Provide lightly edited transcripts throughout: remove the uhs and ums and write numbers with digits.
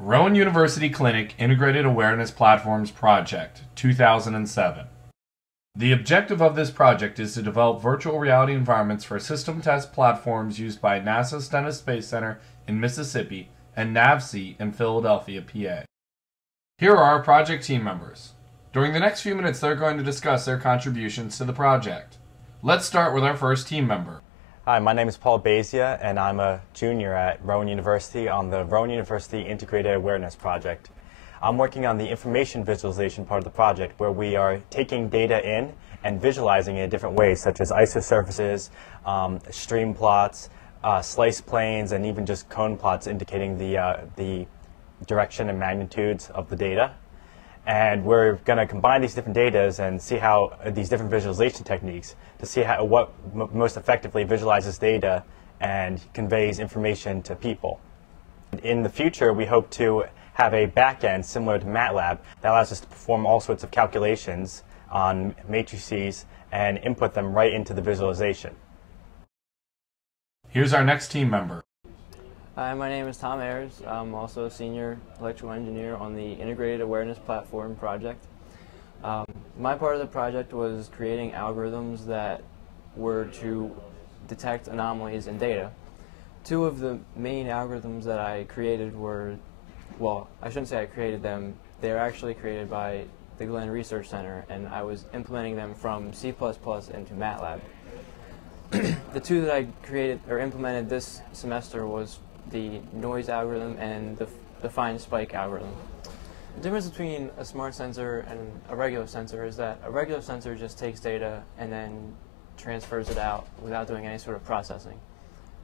Rowan University Clinic Integrated Awareness Platforms Project, 2007. The objective of this project is to develop virtual reality environments for system test platforms used by NASA's Stennis Space Center in Mississippi and NAVSEA in Philadelphia, PA. Here are our project team members. During the next few minutes, they're going to discuss their contributions to the project. Let's start with our first team member. Hi, my name is Paul Bazia, and I'm a junior at Rowan University on the Rowan University Integrated Awareness Project. I'm working on the information visualization part of the project, where we are taking data in and visualizing it in different ways, such as isosurfaces, stream plots, slice planes, and even just cone plots indicating the direction and magnitudes of the data. And we're going to combine these different data and see how these different visualization techniques to see what most effectively visualizes data and conveys information to people. In the future, we hope to have a backend similar to MATLAB that allows us to perform all sorts of calculations on matrices and input them right into the visualization. Here's our next team member. Hi, my name is Tom Ayers. I'm also a senior electrical engineer on the Integrated Awareness Platform project. My part of the project was creating algorithms that were to detect anomalies in data. Two of the main algorithms that I created were, well, I shouldn't say I created them, they were actually created by the Glenn Research Center, and I was implementing them from C++ into MATLAB. The two that I created or implemented this semester was the noise algorithm and the fine spike algorithm. The difference between a smart sensor and a regular sensor is that a regular sensor just takes data and then transfers it out without doing any sort of processing.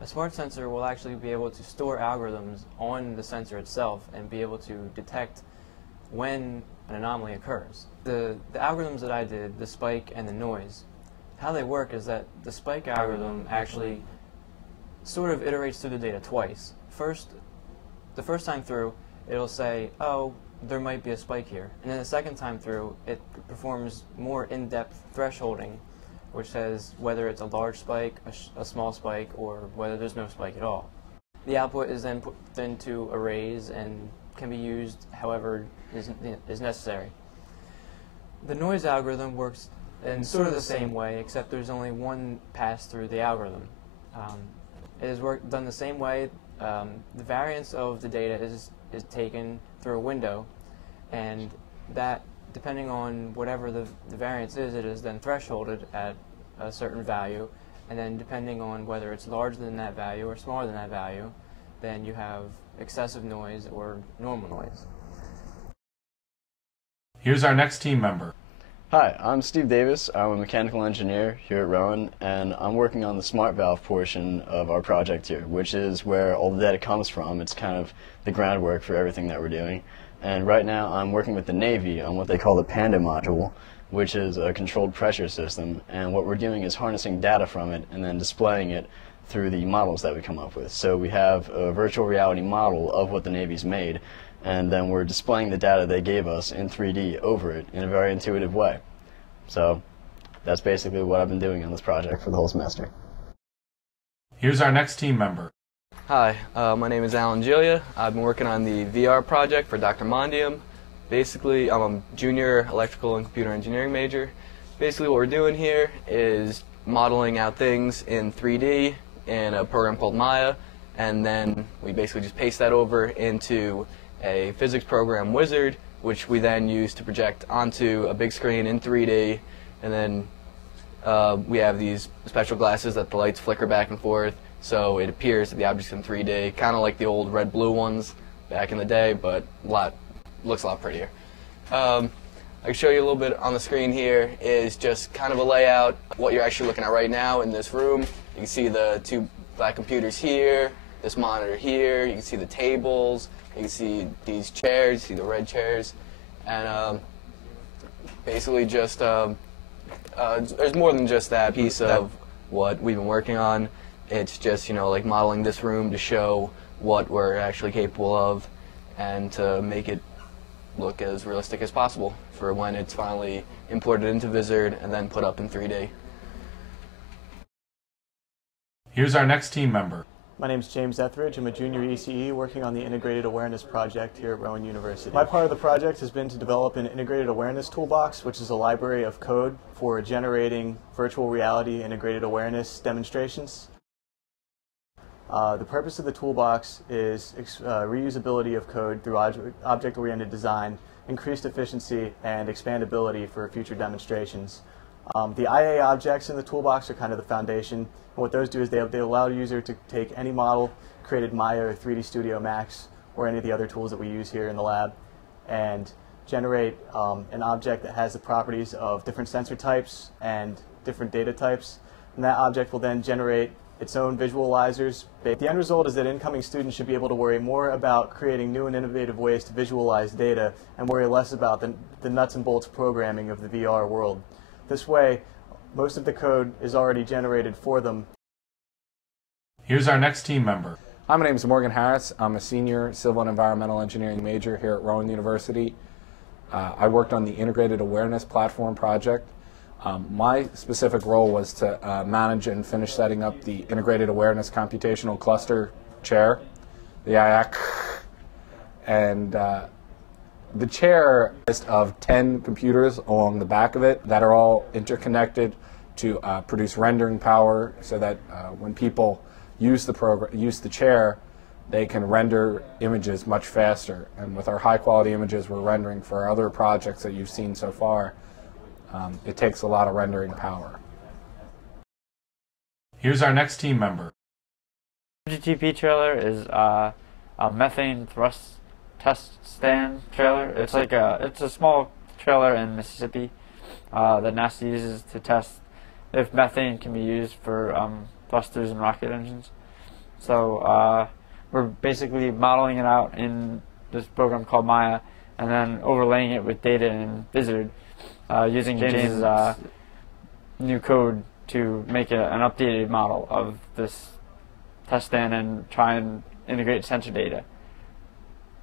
A smart sensor will actually be able to store algorithms on the sensor itself and be able to detect when an anomaly occurs. The algorithms that I did, the spike and the noise, how they work is that the spike algorithm actually sort of iterates through the data twice. The first time through, it'll say, oh, there might be a spike here. And then the second time through, it performs more in-depth thresholding, which says whether it's a large spike, a small spike, or whether there's no spike at all. The output is then put into arrays and can be used however is necessary. The noise algorithm works in sort of the same way, except there's only one pass through the algorithm. It is done the same way. The variance of the data is taken through a window, and that, depending on whatever the variance is, it is then thresholded at a certain value, and then depending on whether it's larger than that value or smaller than that value, then you have excessive noise or normal noise. Here's our next team member. Hi, I'm Steve Davis. I'm a mechanical engineer here at Rowan, and I'm working on the smart valve portion of our project here, which is where all the data comes from. It's kind of the groundwork for everything that we're doing. And right now I'm working with the Navy on what they call the Panda module, which is a controlled pressure system. And what we're doing is harnessing data from it and then displaying it through the models that we come up with. So we have a virtual reality model of what the Navy's made, and then we're displaying the data they gave us in 3D over it in a very intuitive way. So that's basically what I've been doing on this project for the whole semester. Here's our next team member. Hi, my name is Alan Giglia. I've been working on the VR project for Dr. Mondium. Basically, I'm a junior electrical and computer engineering major. Basically what we're doing here is modeling out things in 3D in a program called Maya, and then we basically just paste that over into a physics program wizard, which we then use to project onto a big screen in 3D, and then we have these special glasses that the lights flicker back and forth, so it appears that the object's in 3D, kind of like the old red-blue ones back in the day, but looks a lot prettier. I can show you a little bit on the screen here is just kind of a layout of what you're actually looking at right now in this room. You can see the two black computers here, this monitor here, you can see the tables, you can see these chairs, you see the red chairs, and basically just there's more than just that piece of what we've been working on. It's just, you know, like modeling this room to show what we're actually capable of and to make it look as realistic as possible for when it's finally imported into Vizard and then put up in 3D. Here's our next team member. My name is James Etheridge. I'm a junior ECE working on the Integrated Awareness Project here at Rowan University. My part of the project has been to develop an Integrated Awareness Toolbox, which is a library of code for generating virtual reality integrated awareness demonstrations. The purpose of the toolbox is reusability of code through object-oriented design, increased efficiency, and expandability for future demonstrations. The IA objects in the toolbox are kind of the foundation. And what those do is they allow the user to take any model created in Maya or 3D Studio Max or any of the other tools that we use here in the lab and generate an object that has the properties of different sensor types and different data types. And that object will then generate its own visualizers. The end result is that incoming students should be able to worry more about creating new and innovative ways to visualize data and worry less about the nuts and bolts programming of the VR world. This way, most of the code is already generated for them. Here's our next team member. Hi, my name is Morgan Harris. I'm a senior civil and environmental engineering major here at Rowan University. I worked on the Integrated Awareness Platform project. My specific role was to manage and finish setting up the Integrated Awareness Computational Cluster chair, the IAC, and the chair consists of 10 computers along the back of it that are all interconnected to produce rendering power so that when people use the chair, they can render images much faster. And with our high quality images we're rendering for our other projects that you've seen so far, it takes a lot of rendering power. Here's our next team member. GTP trailer is a methane thrust test stand trailer. It's like it's a small trailer in Mississippi that NASA uses to test if methane can be used for thrusters and rocket engines. So we're basically modeling it out in this program called Maya and then overlaying it with data in Vizard using James's new code to make an updated model of this test stand and try and integrate sensor data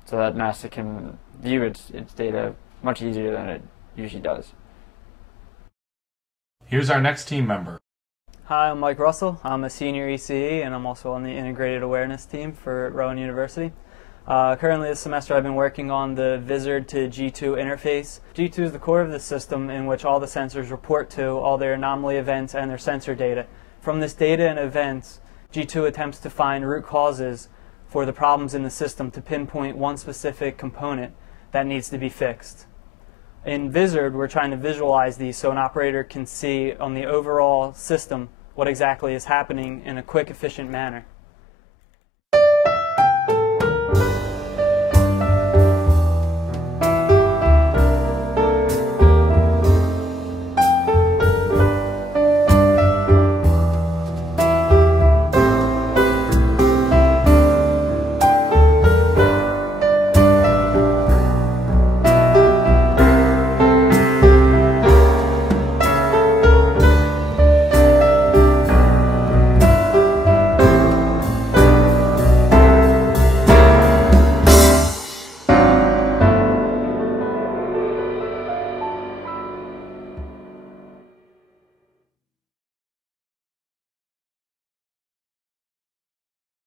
so that NASA can view its data much easier than it usually does. Here's our next team member. Hi, I'm Mike Russell. I'm a senior ECE and I'm also on the Integrated Awareness team for Rowan University. Currently this semester I've been working on the Vizard to G2 interface. G2 is the core of the system in which all the sensors report to all their anomaly events and their sensor data. From this data and events, G2 attempts to find root causes for the problems in the system to pinpoint one specific component that needs to be fixed. In Vizard, we're trying to visualize these so an operator can see on the overall system what exactly is happening in a quick, efficient manner.